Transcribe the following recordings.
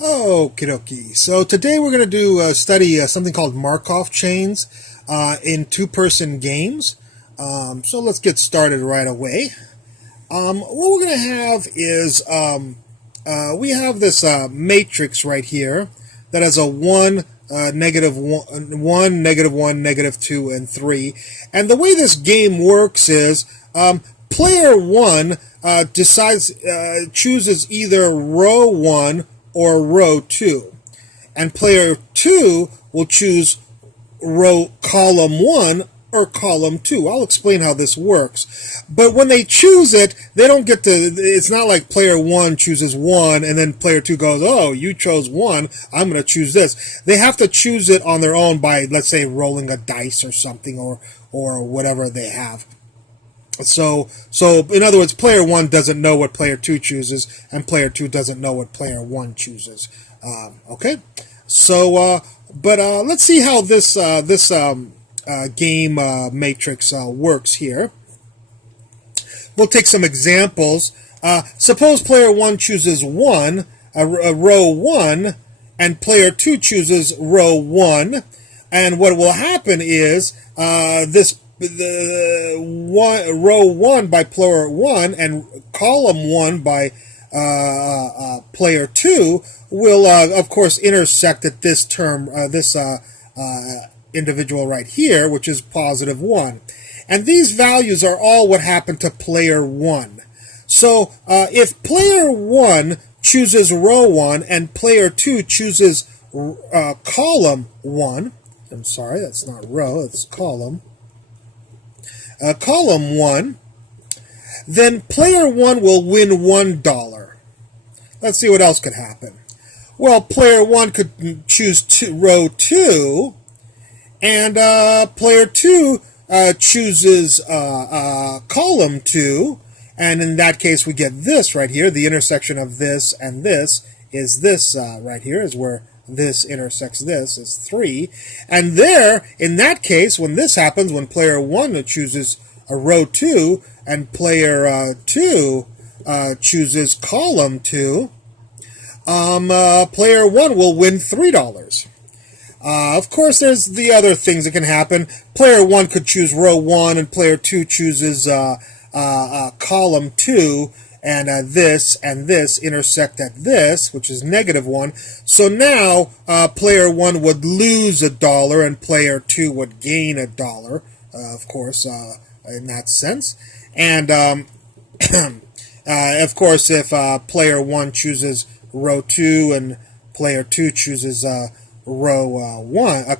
Okie dokie. So today we're going to do study something called Markov chains in two-person games. So let's get started right away. What we're going to have is we have this matrix right here that has a 1, negative 1, negative 1, negative 2, and 3. And the way this game works is player 1 chooses either row 1 or row 2. And player 2 will choose column 1 or column 2. I'll explain how this works. But when they choose it, they don't get to, it's not like player 1 chooses 1 and then player 2 goes, oh, you chose 1, I'm going to choose this. They have to choose it on their own by, let's say, rolling a dice or something or whatever they have. So in other words, player 1 doesn't know what player 2 chooses, and player 2 doesn't know what player 1 chooses. Okay, so but let's see how this game matrix works here. We'll take some examples. Suppose player 1 chooses 1, a row 1, and player 2 chooses row 1, and what will happen is row 1 by player 1 and column 1 by player 2 will of course intersect at this term, this individual right here, which is positive 1. And these values are all what happened to player 1. So if player 1 chooses row 1 and player 2 chooses column 1, I'm sorry, that's not row, it's column. Column 1, then player 1 will win $1. Let's see what else could happen. Well, player 1 could choose row 2, and player 2 chooses column 2, and in that case we get this right here. The intersection of this and this is this right here, is where this intersects this, is 3. And there, in that case, when this happens, when player 1 chooses a row 2 and player 2 chooses column 2, player 1 will win $3. Of course, there's the other things that can happen. Player 1 could choose row 1 and player 2 chooses column 2, and this intersect at this, which is negative 1. So now player 1 would lose $1 and player 2 would gain $1, of course, in that sense. And of course, if player 1 chooses row 2 and player 2 chooses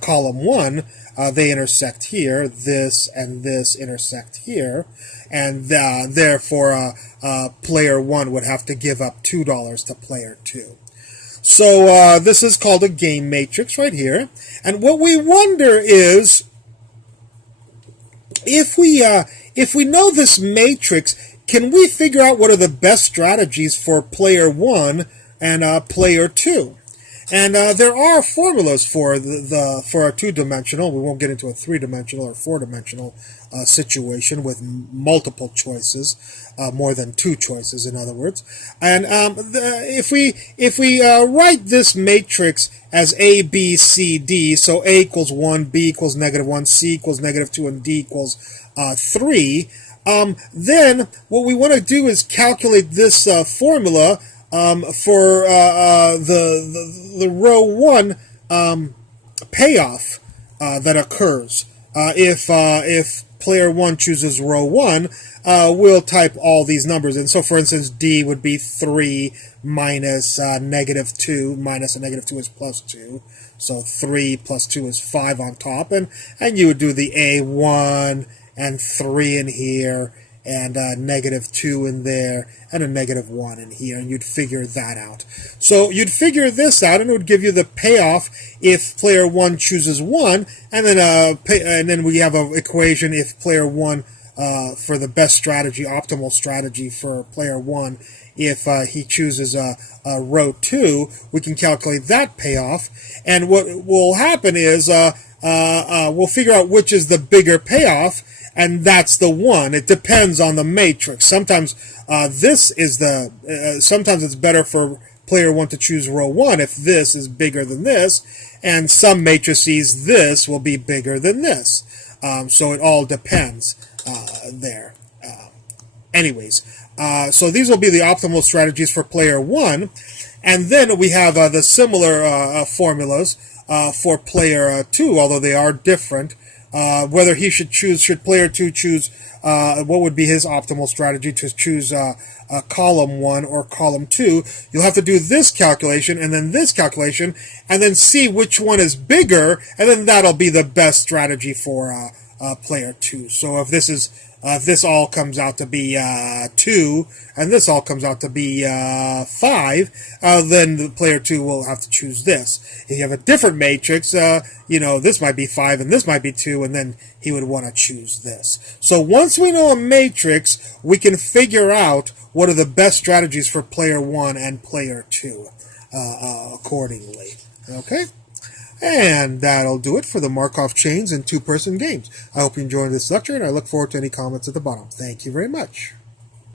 column 1, they intersect here. This and this intersect here, and therefore player 1 would have to give up $2 to player 2. So this is called a game matrix right here. And what we wonder is, if we know this matrix, can we figure out what are the best strategies for player 1 and player 2? And there are formulas for for a two-dimensional. We won't get into a three-dimensional or four-dimensional situation with multiple choices, more than two choices, in other words. And if we write this matrix as A, B, C, D, so A equals 1, B equals negative 1, C equals negative 2, and D equals 3, then what we want to do is calculate this formula for the row 1 payoff that occurs. If player 1 chooses row 1, we'll type all these numbers in. So for instance, D would be 3 minus negative 2, minus a negative 2 is plus 2. So 3 plus 2 is 5 on top, and you would do the A1 and 3 in here, and negative 2 in there, and a negative 1 in here, and you'd figure that out. So you'd figure this out, and it would give you the payoff if player 1 chooses 1, and then we have an equation if player 1, for the best strategy, optimal strategy for player 1, if he chooses row 2, we can calculate that payoff, and what will happen is we'll figure out which is the bigger payoff, and that's the one. It depends on the matrix. Sometimes sometimes it's better for player 1 to choose row 1 if this is bigger than this, and some matrices this will be bigger than this. So it all depends there. Anyways, so these will be the optimal strategies for player 1, and then we have the similar formulas for player 2, although they are different. Whether he should player 2 choose what would be his optimal strategy to choose column 1 or column 2, you'll have to do this calculation and then this calculation, and then see which one is bigger, and then that'll be the best strategy for player 2. So if this all comes out to be 2, and this all comes out to be 5, then the player 2 will have to choose this. If you have a different matrix, this might be 5 and this might be 2, and then he would want to choose this. So once we know a matrix, we can figure out what are the best strategies for player 1 and player 2 accordingly. Okay? And that'll do it for the Markov chains in two-person games. I hope you enjoyed this lecture, and I look forward to any comments at the bottom. Thank you very much.